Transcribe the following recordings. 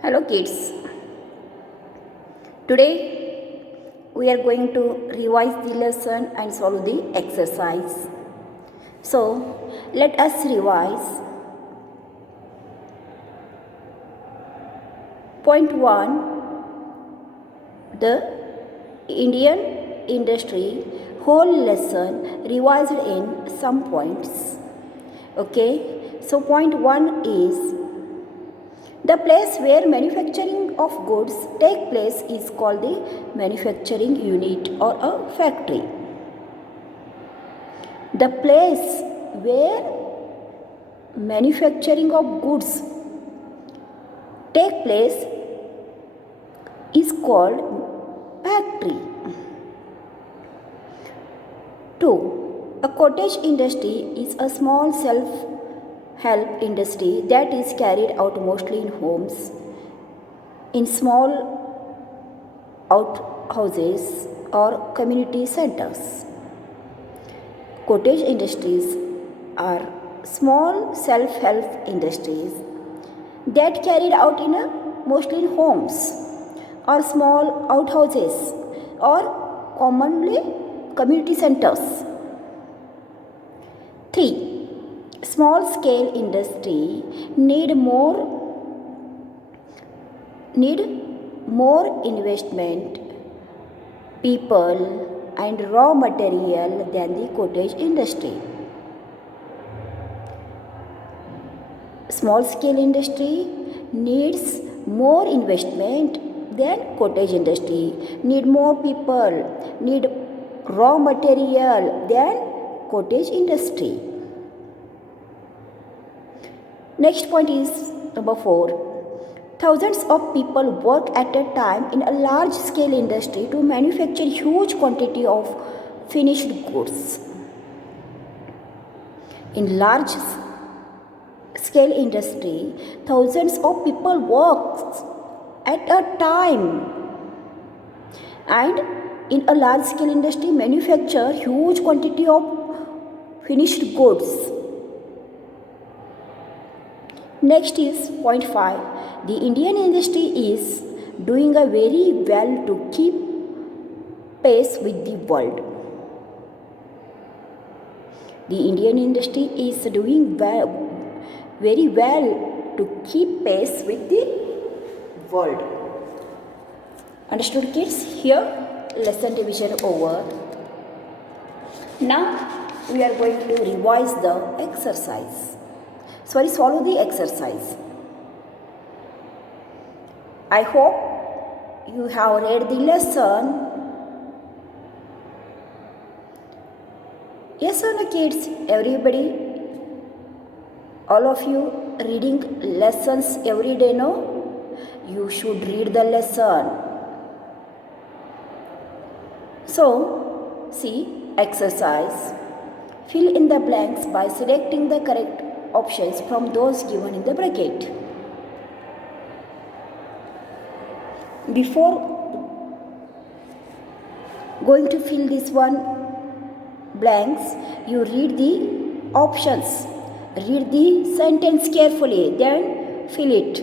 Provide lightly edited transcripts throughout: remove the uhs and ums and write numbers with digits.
Hello kids. Today we are going to revise the lesson and solve the exercise. So let us revise. Point 1, the Indian industry whole lesson revised in some points. Okay, so point 1 is the place where manufacturing of goods take place is called the manufacturing unit or a factory. The place where manufacturing of goods take place is called factory. 2. A cottage industry is a small self-help industry that is carried out mostly in homes, in small outhouses or community centers. Cottage industries are small self-help industries that carried out in mostly in homes or small outhouses or commonly community centers. 3. Small scale industry need more investment, people and raw material than the cottage industry. Small scale industry needs more investment than cottage industry, need more people, need raw material than cottage industry. Next point is number 4. Thousands of people work at a time in a large scale industry to manufacture huge quantity of finished goods. In large scale industry, thousands of people work at a time, and in a large scale industry manufacture huge quantity of finished goods. Next is point 5. The Indian industry is doing a very well to keep pace with the world. The Indian industry is doing very well to keep pace with the world. Understood kids? Here lesson division over. Now we are going to revise the exercise. Solve the exercise. I hope you have read the lesson. Yes or no kids? Everybody, all of you reading lessons every day, no? You should read the lesson. So, see exercise. Fill in the blanks by selecting the correct options from those given in the bracket. Before going to fill this one blanks, you read the options, read the sentence carefully, then fill it.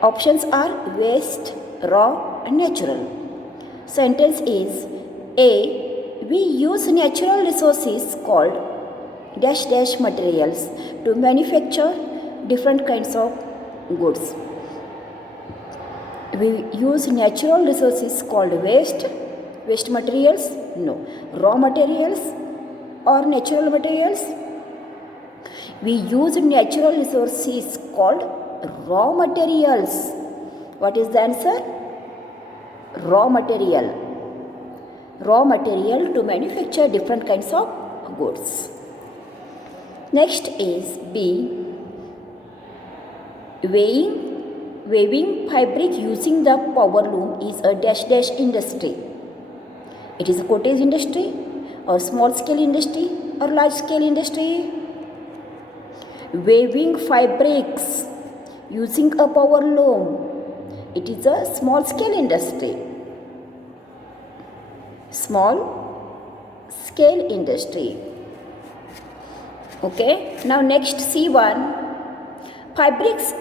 Options are waste, raw and natural. Sentence is A. We use natural resources called dash dash materials to manufacture different kinds of goods. We use natural resources called waste materials, no, raw materials or natural materials. We use natural resources called raw materials. What is the answer? Raw material to manufacture different kinds of goods. Next is B. Weaving fabric using the power loom is a dash dash industry. It is a cottage industry or small scale industry or large scale industry. Weaving fabrics using a power loom, it is a small scale industry. Small scale industry. Okay, now next C1. Fabrics,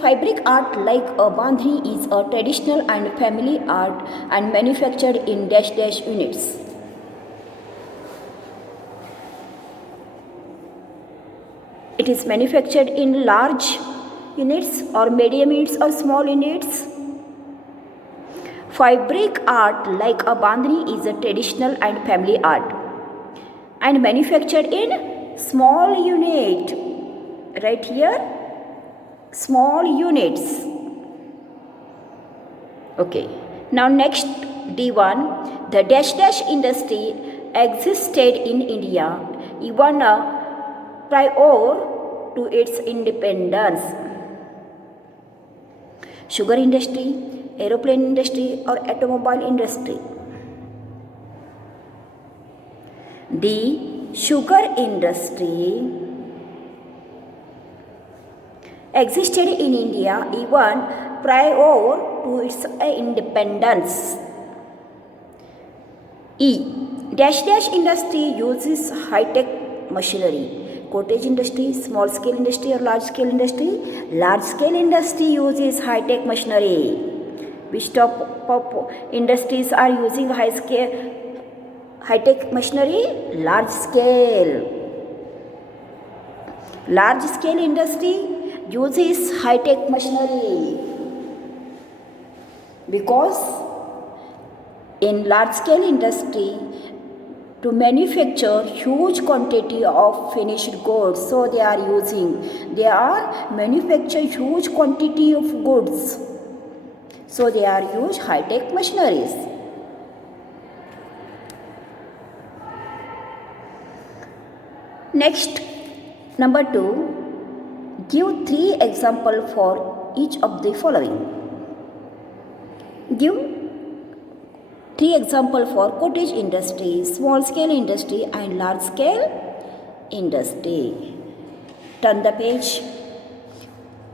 fabric art like a bandhani is a traditional and family art and manufactured in dash dash units. It is manufactured in large units or medium units or small units. Fabric art like a bandhani is a traditional and family art and manufactured in small unit. Right here, small units. Okay. Now next D1. The dash dash industry existed in India even prior to its independence. Sugar industry, aeroplane industry or automobile industry. The sugar industry existed in India even prior to its independence. E. Dash dash industry uses high-tech machinery. Cottage industry, small scale industry or large scale industry. Large scale industry uses high-tech machinery. Which top of industries are using high-tech machinery? Large scale. Large scale industry uses high-tech machinery because in large scale industry to manufacture huge quantity of finished goods, so they are manufacture huge quantity of goods, so they are use high-tech machineries. Next, number 2, give 3 examples for each of the following. Give 3 examples for cottage industry, small scale industry and large scale industry. Turn the page.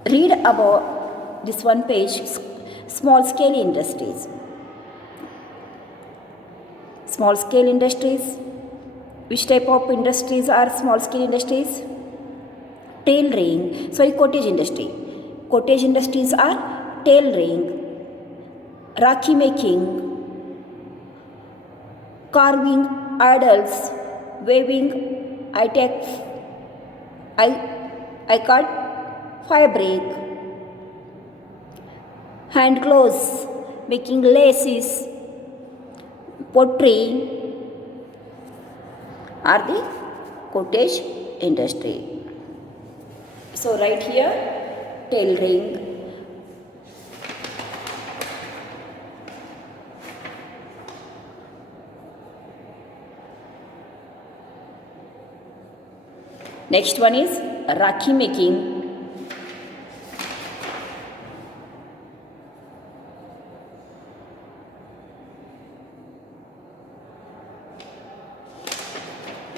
Read about this one page, small scale industries. Small scale industries. Which type of industries are small scale industries? Tailoring, cottage industry. Cottage industries are tailoring, rakhi making, carving idols, weaving, I-cut fabric, hand clothes, making laces, pottery are the cottage industry. So right here, tailoring, next one is rakhi making.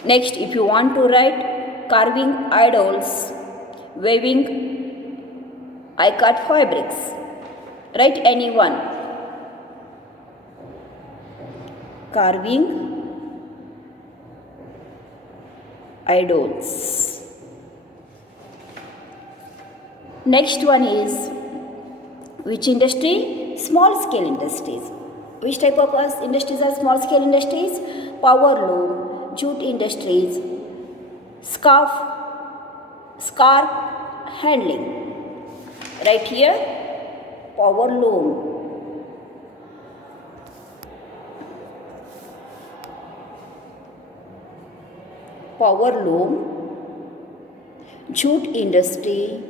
Next, if you want to write carving idols, weaving I-cut fabrics, write any one. Carving idols. Next one is which industry? Small scale industries. Which type of industries are small scale industries? Power loom, jute industries, scarf handling. Right here, power loom. Power loom, jute industry,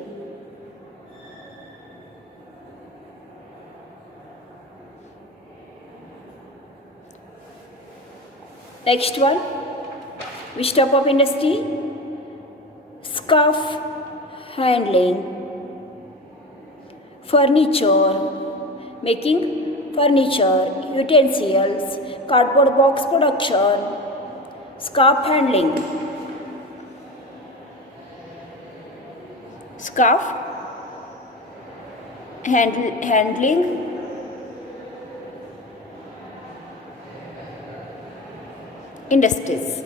next one, which type of industry? Scarf handling, furniture, making furniture, utensils, cardboard box production, scarf handling, scarf handling, industries.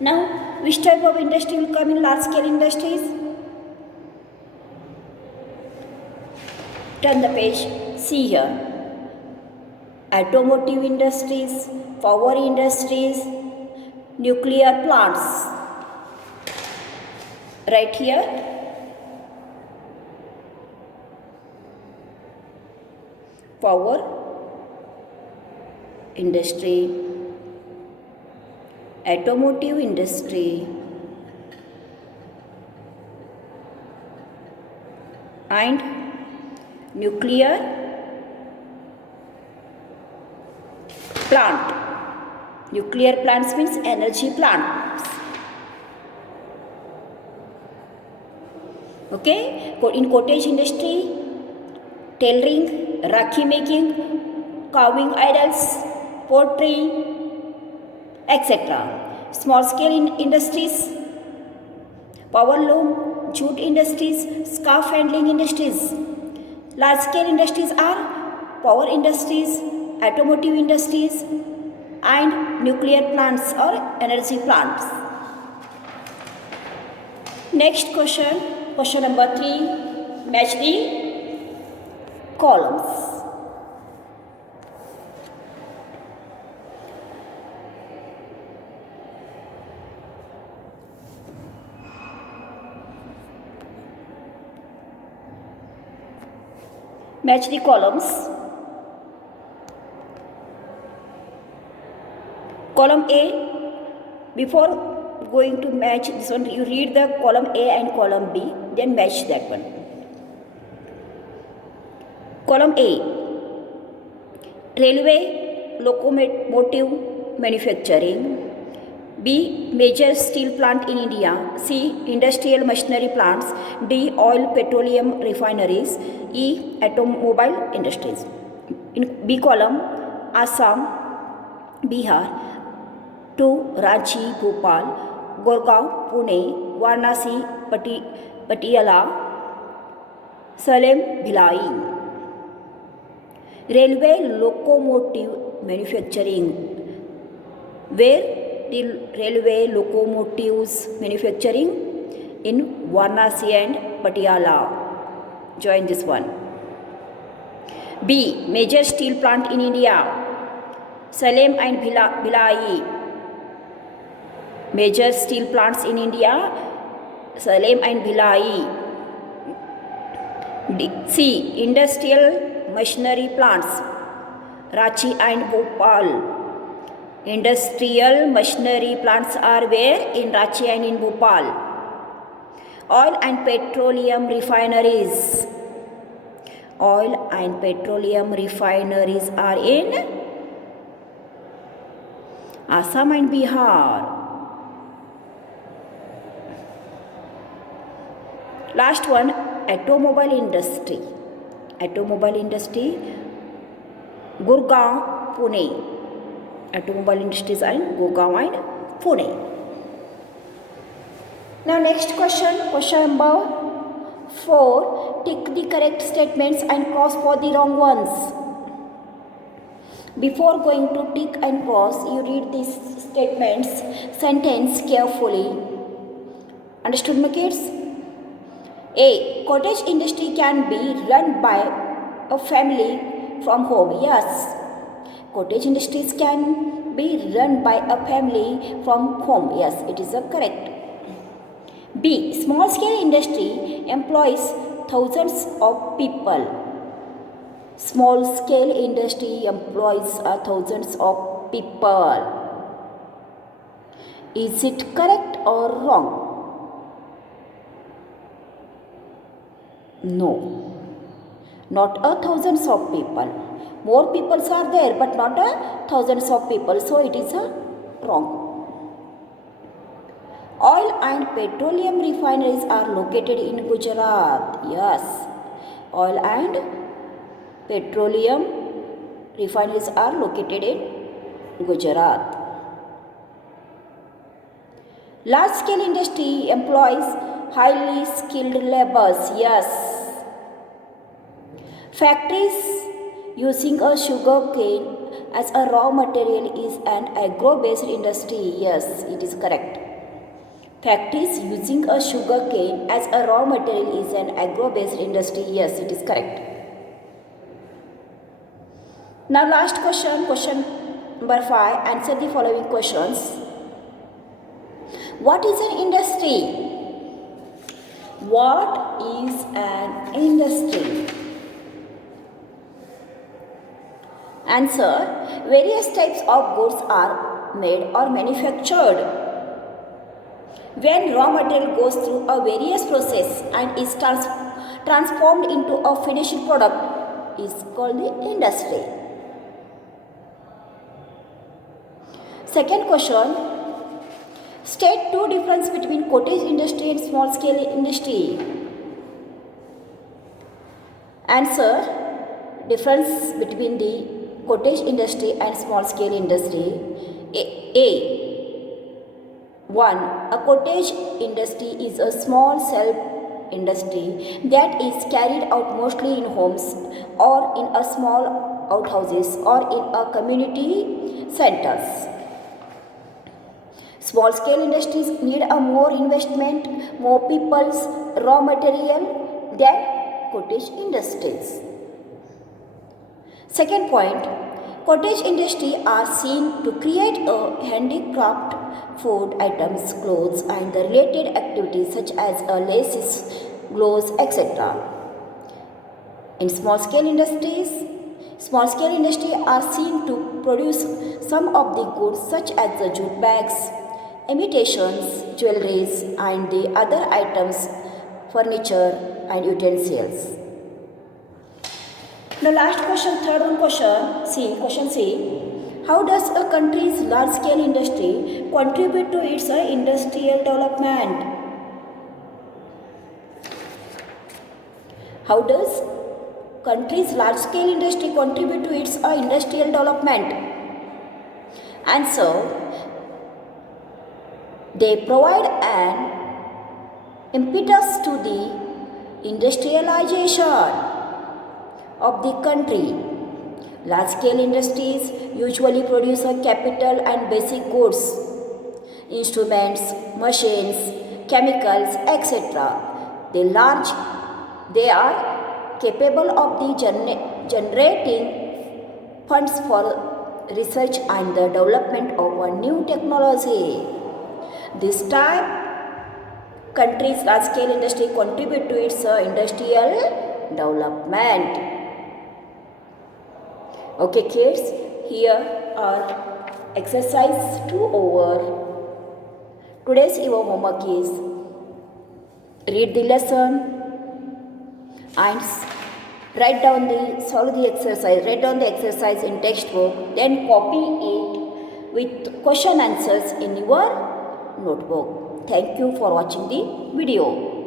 Now, which type of industry will come in large scale industries? Turn the page. See here. Automotive industries, power industries, nuclear plants. Right here. Power industry, automotive industry, and nuclear plant. Nuclear plants means energy plants. Okay, in cottage industry, tailoring, rakhi making, carving idols, pottery, etc. Small scale industries, power loom, jute industries, scarf handling industries. Large scale industries are power industries, automotive industries, and nuclear plants or energy plants. Next question, question number 3, match the columns. Match the columns. Column A, before going to match this one, you read the column A and column B, then match that one. Column A, railway, locomotive manufacturing. B, major steel plant in India. C, industrial machinery plants. D, oil petroleum refineries. E, automobile industries. In B column, Assam, Bihar. 2, Ranchi, Bhopal, Gurgaon, Pune, Varanasi, Patiala, Salem, Bhilai. Railway locomotive manufacturing, where the railway locomotives manufacturing in Varanasi and Patiala. Join this one. B, major steel plant in India, Salem and Bhilai. Major steel plants in India, Salem and Bhilai. C, industrial machinery plants, Ranchi and Bhopal. Industrial machinery plants are where? In Ranchi and in Bhopal. Oil and petroleum refineries. Oil and petroleum refineries are in Assam and Bihar. Last one, automobile industry. Automobile industry, Gurgaon, Pune. Automobile industries are in Gurgaon and Pune. Now next question, question number 4. Tick the correct statements and cross for the wrong ones. Before going to tick and cross, you read these statements, sentence carefully. Understood, my kids? A, cottage industry can be run by a family from home. Yes, cottage industries can be run by a family from home. Yes, it is correct. B, small scale industry employs thousands of people. Small scale industry employs thousands of people. Is it correct or wrong? No, not thousands of people. More people are there, but not thousands of people. So it is wrong. Oil and petroleum refineries are located in Gujarat. Yes, oil and petroleum refineries are located in Gujarat. Large scale industry employs highly skilled laborers. Yes. Factories using a sugar cane as a raw material is an agro-based industry. Yes, it is correct. Factories using a sugar cane as a raw material is an agro-based industry. Yes, it is correct. Now last question, question number 5. Answer the following questions. What is an industry? What is an industry? Answer. Various types of goods are made or manufactured. When raw material goes through a various process and is transformed into a finished product is called the industry. Second question. State two difference between cottage industry and small scale industry. Answer. Difference between the cottage industry and small scale industry. A. 1. A cottage industry is a small self industry that is carried out mostly in homes or in a small outhouses or in a community centers. Small scale industries need a more investment, more people's raw material than cottage industries. Second point, cottage industry are seen to create a handicraft food items, clothes and the related activities such as laces, gloves, etc. In small scale industry are seen to produce some of the goods such as the jute bags, imitations, jewelries and the other items, furniture and utensils. The last question, third one question C. How does a country's large-scale industry contribute to its industrial development? How does country's large-scale industry contribute to its industrial development? Answer. They provide an impetus to the industrialization of the country. Large-scale industries usually produce a capital and basic goods, instruments, machines, chemicals, etc. They are capable of the generating funds for research and the development of a new technology. This type country's large-scale industry contribute to its industrial development. Okay kids, here are exercise 2 over. Today's your homework is read the lesson and solve the exercise. Write down the exercise in textbook, then copy it with question answers in your notebook. Thank you for watching the video.